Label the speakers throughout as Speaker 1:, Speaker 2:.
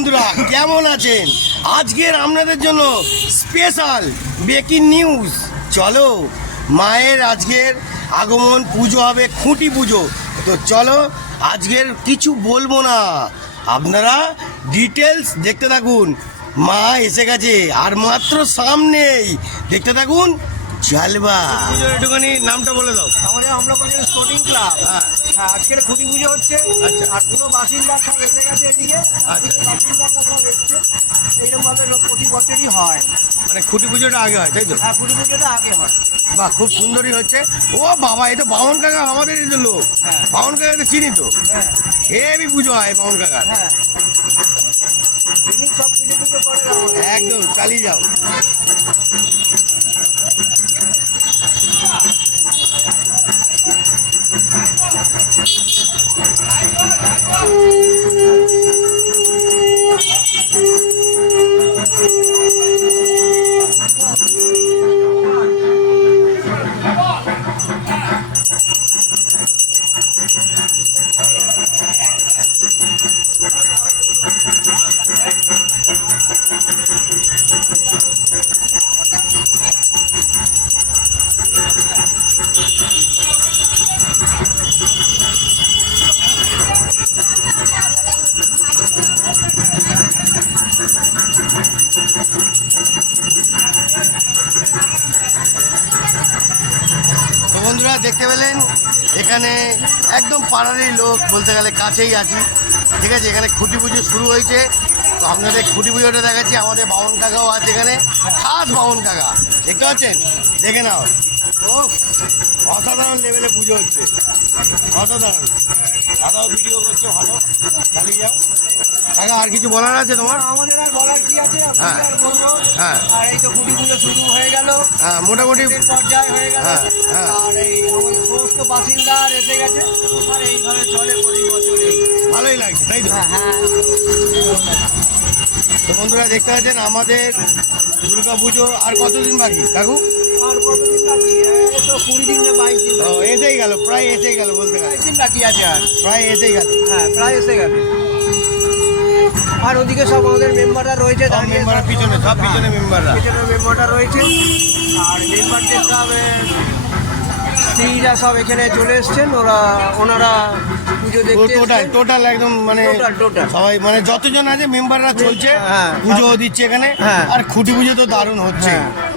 Speaker 1: বন্ধুরা, কেমন আছেন? আজকের আপনাদের জন্য স্পেশাল ব্রেকিং নিউজ চলো, মায়ের আজকের আগমন, পুজো হবে, খুঁটি পুজো। তো চলো, আজকের কিছু বলব না। আপনারা ডিটেলস দেখতে থাকুন। মা এসে গেছে, আর মাত্র সামনেই। দেখতে থাকুন চালবা পুজোর একটুখানি নামটা বলে দাও।
Speaker 2: আমাদের আমরা করছি স্পোর্টিং ক্লাব
Speaker 1: হ্যাঁ
Speaker 2: আজকের খুঁটি পুজো হচ্ছে।
Speaker 1: আচ্ছা।
Speaker 2: আর পুরো বাসিন্দা সব এসে গেছে এদিকে।
Speaker 1: আচ্ছা।
Speaker 2: সব এসছে। এইরকম প্রতি বছরই হয়।
Speaker 1: মানে খুঁটি পুজোটা আগে হয় তাই তো?
Speaker 2: হ্যাঁ খুঁটি পুজোটা আগে হয়।
Speaker 1: বাহ খুব সুন্দরই হচ্ছে। ও বাবা এই তো বামন কাকা আমাদেরই তো লোক।
Speaker 2: হ্যাঁ।
Speaker 1: বামন কাকা তো চিনি তো?
Speaker 2: হ্যাঁ।
Speaker 1: হেবি পুজো হয় বামন কাকার।
Speaker 2: হ্যাঁ।
Speaker 1: একদম চালিয়ে যাও। দেখতে পেলেন। এখানে একদম পাড়ারই লোক, বলতে গেলে কাছেই আছি। ঠিক আছে, এখানে খুঁটি পুজো শুরু হয়েছে। তো আপনাদের খুঁটি পুজোটা দেখাচ্ছি, আমাদের বামন কাকাও আছে এখানে। খাস বামন কাকা, দেখতে পাচ্ছেন? দেখে নাও। ও অসাধারণ লেভেলে পুজো হচ্ছে। অসাধারণ। দাদাও ভিডিও করছে ভালো। চালিয়ে যাও। কাকা আর কিছু বলার আছে তোমার?
Speaker 2: আমাদের আর বলার কি আছে?
Speaker 1: হ্যাঁ। হ্যাঁ।
Speaker 2: আর এই তো খুঁটি পুজো শুরু হয়ে গেল।
Speaker 1: হ্যাঁ মোটামুটি
Speaker 2: পর্যায়ে হয়ে গেল।
Speaker 1: হ্যাঁ, হ্যাঁ।
Speaker 2: আর এই আমাদের সমস্ত বাসিন্দা এসে গেছে। আর এইভাবে চলে প্রতি বছরই।
Speaker 1: ভালোই লাগছে তাই তো?
Speaker 2: হ্যাঁ হ্যাঁ।
Speaker 1: তো বন্ধুরা দেখতে পাচ্ছেন আমাদের দুর্গা পুজো আর কতদিন বাকি? কাকু?
Speaker 2: আর কতদিন বাকি? কুড়ি দিন না বাইশ দিন
Speaker 1: এসেই গেল প্রায় এসেই গেল বলতে গেলে।
Speaker 2: দিন বাকি আছে আর।
Speaker 1: প্রায় এসেই গেল।
Speaker 2: হ্যাঁ প্রায় এসে গেছে আর ওদিকে সব আমাদের মেম্বাররা রয়েছে
Speaker 1: মেম্বাররা পিছনে সব পিছনে মেম্বাররা।
Speaker 2: পিছনে মেম্বাররা রয়েছে। আর মেম্বারদের সব স্ত্রীরা সব এখানে চলে এসছেন ওরা ওনারা পুজো দেখতে
Speaker 1: টোটাল টোটাল একদম মানে
Speaker 2: total।
Speaker 1: সবাই মানে যতজন আছে মেম্বাররা চলছে
Speaker 2: হ্যাঁ।
Speaker 1: পুজো দিচ্ছে এখানে
Speaker 2: হ্যাঁ।
Speaker 1: আর খুঁটি পুজো তো দারুণ হচ্ছে।
Speaker 2: হ্যাঁ।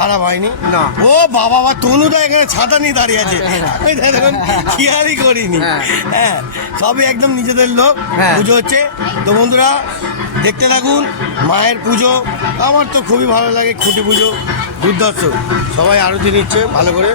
Speaker 1: খারাপ হয়নি?
Speaker 2: না।
Speaker 1: ও বাবা বা তনুদা এখানে ছাতা নিয়ে দাঁড়িয়ে আছে।
Speaker 2: হ্যাঁ।
Speaker 1: দেখুন খেয়ালই করিনি।
Speaker 2: হ্যাঁ।
Speaker 1: হ্যাঁ সবই একদম নিজেদের লোক।
Speaker 2: হ্যাঁ।
Speaker 1: পুজো হচ্ছে। তো বন্ধুরা দেখতে থাকুন মায়ের পুজো। আমার তো খুবই ভালো লাগে খুঁটি পুজো দুর্দর্শ সবাই আরতি নিচ্ছে ভালো করে।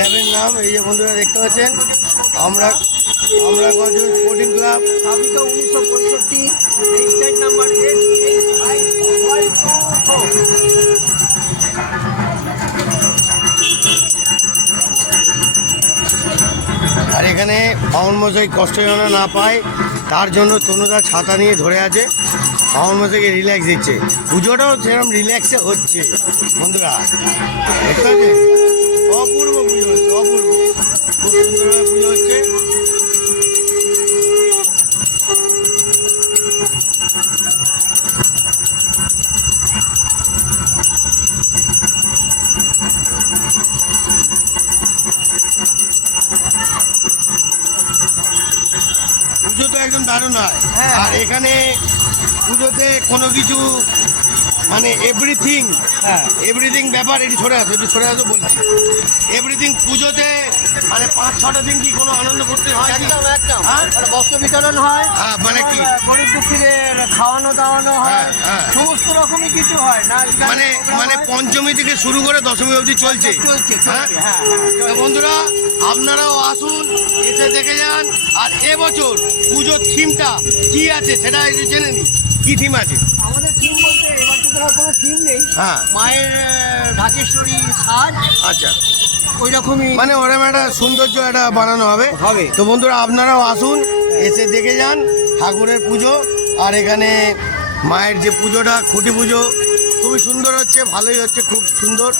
Speaker 2: ক্লাবের
Speaker 1: নাম এই যে বন্ধুরা দেখতে পাচ্ছেন আমরা আমরা গঞ্জ স্পোর্টিং ক্লাব।
Speaker 2: স্থাপিত উনিশশো পঁয়ষট্টি রেজিস্টার্ড নাম্বার
Speaker 1: আর এখানে পাউন মশাই কষ্ট যেন না পায় তার জন্য তনুদা ছাতা নিয়ে ধরে আছে পাউন মশাইকে রিল্যাক্স দিচ্ছে। পুজোটাও সেরকম রিল্যাক্সে হচ্ছে বন্ধুরা। দেখতে পাচ্ছেন? অপূর্ব অপূর্ব খুব খুব সুন্দরভাবে পুজো হচ্ছে পুজো তো একদম দারুণ হয়
Speaker 2: হ্যাঁ।
Speaker 1: আর এখানে পুজোতে কোনো কিছু মানে এভরিথিং
Speaker 2: হ্যাঁ
Speaker 1: এভরিথিং ব্যাপার এটি সরে আসো এটি সরে আসো বলছি এভরিথিং পুজোতে মানে পাঁচ ছটা দিন কি কোনো আনন্দ করতে হয়?
Speaker 2: একদম একদম
Speaker 1: হ্যাঁ?
Speaker 2: আর বস্ত্র বিতরণ হয়
Speaker 1: হ্যাঁ, মানে কি?
Speaker 2: গরিব দুঃখীদের খাওয়ানো দাওয়ানো হয়
Speaker 1: হ্যাঁ, হ্যাঁ।
Speaker 2: সমস্ত রকমই কিছু হয় না
Speaker 1: মানে মানে পঞ্চমী থেকে শুরু করে দশমী অবধি চলছে
Speaker 2: চলছে
Speaker 1: হ্যাঁ?
Speaker 2: হ্যাঁ হ্যাঁ
Speaker 1: বন্ধুরা আপনারাও আসুন এসে দেখে যান আর এবছর পুজোর থিমটা কি আছে সেটা জেনে নিন কি থিম আছে
Speaker 2: এবার কোনো থিম নেই।
Speaker 1: হ্যাঁ।
Speaker 2: মায়ের ঢাকেশ্বরী সাজ।
Speaker 1: আচ্ছা।
Speaker 2: ওই রকমই
Speaker 1: মানে ওরকম একটা সৌন্দর্য একটা বানানো হবে।
Speaker 2: হবে।
Speaker 1: তো বন্ধুরা আপনারাও আসুন এসে দেখে যান ঠাকুরের পুজো। আর এখানে মায়ের যে পুজোটা খুঁটি পুজো খুবই সুন্দর হচ্ছে ভালোই হচ্ছে খুব সুন্দর।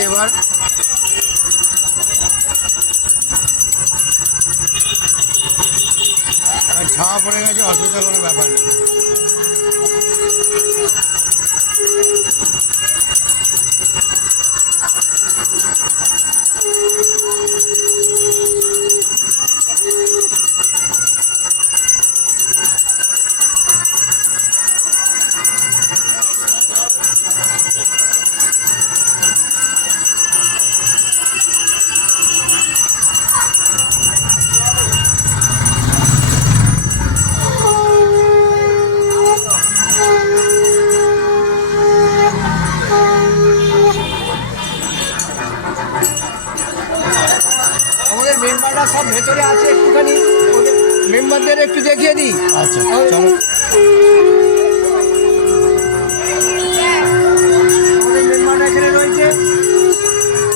Speaker 1: ছাওয়া এবার। ছাওয়া পড়ে গেছে অসুবিধা কোনো ব্যাপার নেই।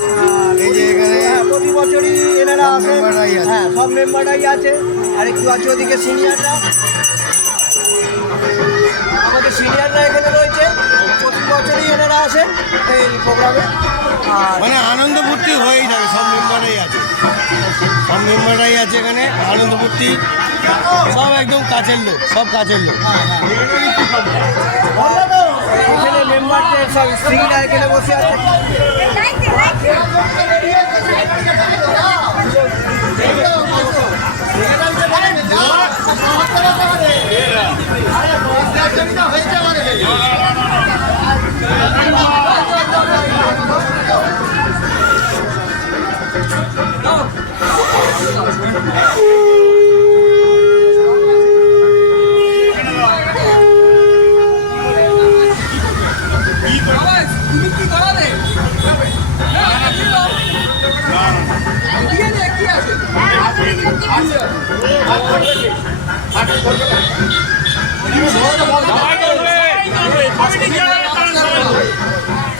Speaker 2: হ্যাঁ, প্রতি বছরই এনারা
Speaker 1: সব
Speaker 2: আসে।
Speaker 1: মেম্বাররাই আছে।
Speaker 2: হ্যাঁ সব মেম্বাররাই আছে। আর একটু আছে ওদিকে সিনিয়ররা। আমাদের সিনিয়ররা এখানে রয়েছে। প্রতি বছরই এনারা আসেন এই প্রোগ্রামে।
Speaker 1: মানে আনন্দ ফুর্তি হয়েই সব মেম্বাররাই আছে এখানে আনন্দ ফুর্তি সব একদম কাছের লোক সব কাছের লোক।
Speaker 2: এখানে মেম্বারদের সব স্ত্রীরা এখানে বসে আছে।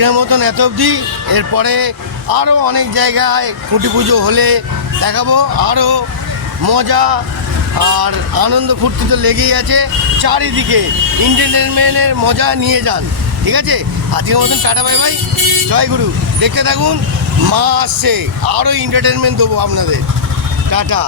Speaker 1: আজকের মতন এত অবধি। এরপরে আরও অনেক জায়গায় খুঁটি পুজো হলে দেখাবো। আরও মজা আর আনন্দ ফুর্তি তো লেগেই আছে। চারিদিকে এন্টারটেনমেন্টের মজা নিয়ে যান। ঠিক আছে? আজকের মতন টাটা বাই বাই জয় গুরু। দেখতে থাকুন, মা আসছে। আরও এন্টারটেনমেন্ট দেবো আপনাদের। টাটা।